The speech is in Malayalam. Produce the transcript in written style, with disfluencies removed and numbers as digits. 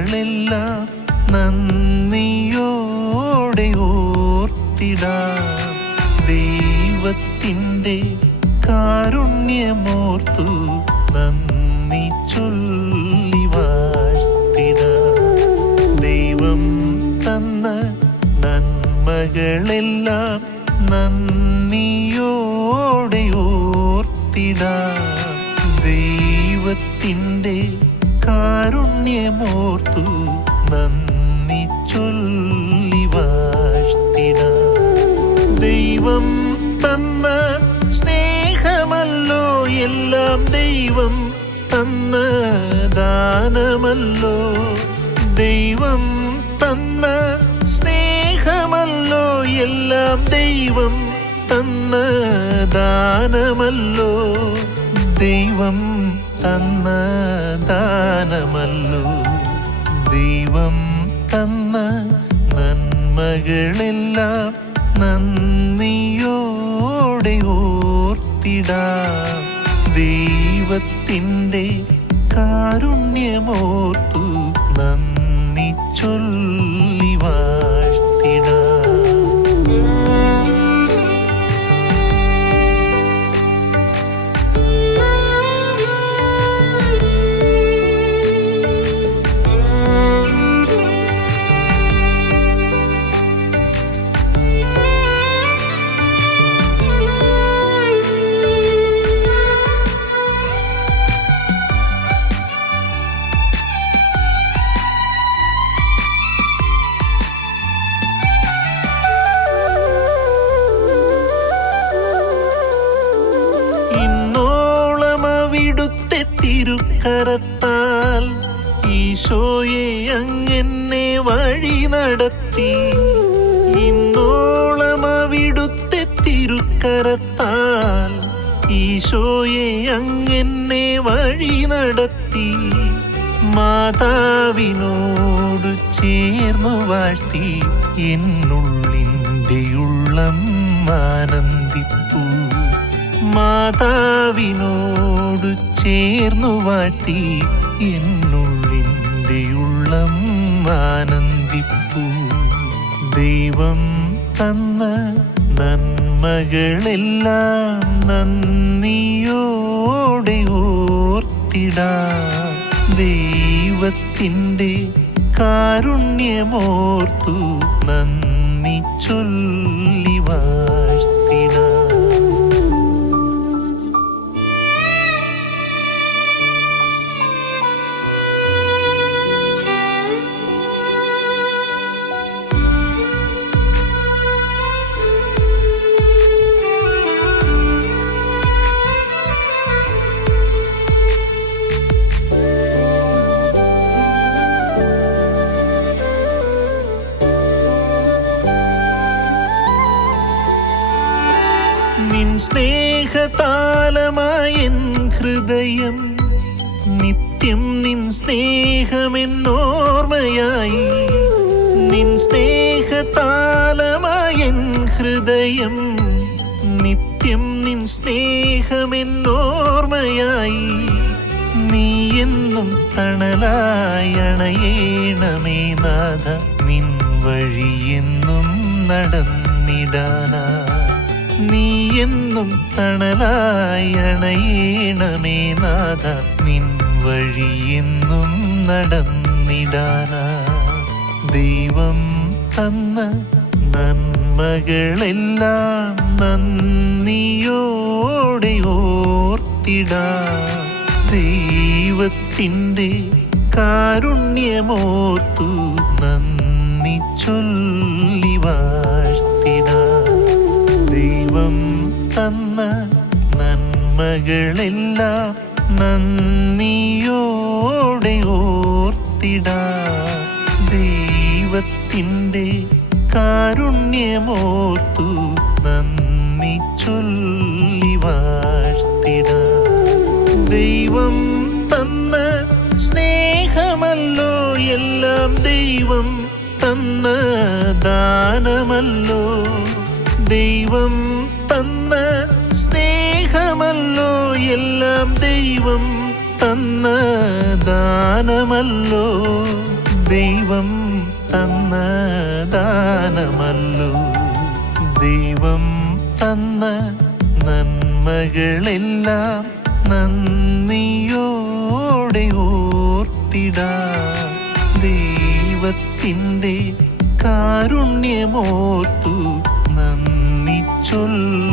നന്മകളെല്ലാം നന്ദിയോടെ ഓർത്തിടാം. ദൈവത്തിൻ്റെ കാരുണ്യമോർത്തു നന്ദി ചൊല്ലി വാഴ്ത്തിടാം. ദൈവം തന്ന നന്മകളെല്ലാം നന്ദിയോടെ ഓർത്തിടാം. ദൈവത്തിൻ്റെ കാരുണ്യമോർത്തു നന്ദി ചൊല്ലി വാഴ്ത്തിടാം. ദൈവം തന്ന സ്നേഹമല്ലോ എല്ലാം, ദൈവം തന്ന ദാനമല്ലോ. ദൈവം തന്ന സ്നേഹമല്ലോ എല്ലാം, ദൈവം തന്ന ദാനമല്ലോ. ദൈവം തന്ന ദാനമല്ലോ. ദൈവം തന്ന നന്മകളെല്ലാം നന്ദിയോടെ ഓർത്തിടാം. ദൈവത്തിൻ്റെ കാരുണ്യമോർത്തു നന്ദി ചൊല്ലി വാഴ്ത്തിടാം. തിരുക്കരത്താൽ ഈശോയെ അങ്ങെന്നെ വഴി നടത്തി. ഇന്നോളം അവിടുത്തെ തിരുക്കരത്താൽ ഈശോയെ അങ്ങെന്നെ വഴി നടത്തി. മാതാവിനോട് ചേർന്നു വാഴ്ത്തി എന്നുള്ളിൻ്റെ ഉള്ളം ആനന്ദിപ്പൂ. മാതാവിനോട് ചേർന്നു വാഴ്ത്തി എന്നുള്ളിൻ്റെ ഉള്ളം ആനന്ദിപ്പൂ. ദൈവം തന്ന നന്മകളെല്ലാം നന്ദിയോടെ ഓർത്തിടാം. ദൈവത്തിൻ്റെ കാരുണ്യമോർത്തു നന്ദി ചൊല്ലി വാഴ്ത്തിടാം. നിൻ സ്നേഹതാലമായൻ ഹൃദയം നിത്യം നിൻ സ്നേഹമെന്നോർമ്മയായി. നിൻ സ്നേഹതാലമായൻ ഹൃദയം നിത്യം നിൻ സ്നേഹമെന്നോർമ്മയായി. നീ എന്നും തണലായി അണയേണമേ നാഥ, നിൻ വഴിയെന്നും നടന്നിടാനാ. നീ എന്നും തണലായി അണയേണമേ നാഥ, നിൻ വഴിയെന്നും നടന്നിടാനാ. ദൈവം തന്ന നന്മകളെല്ലാം നന്ദിയോടെ ഓർത്തിടാം. ദൈവത്തിൻ്റെ കാരുണ്യമോർത്തു നന്ദി ചൊല്ലി വാഴ്ത്തിടാം. ദൈവം തന്ന നന്മകളെല്ലാം നന്ദിയോടെ ഓർത്തിടാം. ദൈവത്തിൻ്റെ കാരുണ്യമോർത്തു നന്ദി ചൊല്ലി വാഴ്ത്തിടാം. ദൈവം തന്ന സ്നേഹമല്ലോ എല്ലാം, ദൈവം തന്ന ദാനമല്ലോ. ദൈവം തന്ന സ്നേഹമല്ലോ എല്ലാം, ദൈവം തന്ന ദാനമല്ലോ. ദൈവം തന്ന ദാനമല്ലോ. ദൈവം തന്ന നന്മകളെല്ലാം നന്ദിയോടെ ഓർത്തിടാം. ദൈവത്തിൻ്റെ കാരുണ്യമോർത്തു നന്ദി ചൊല്ല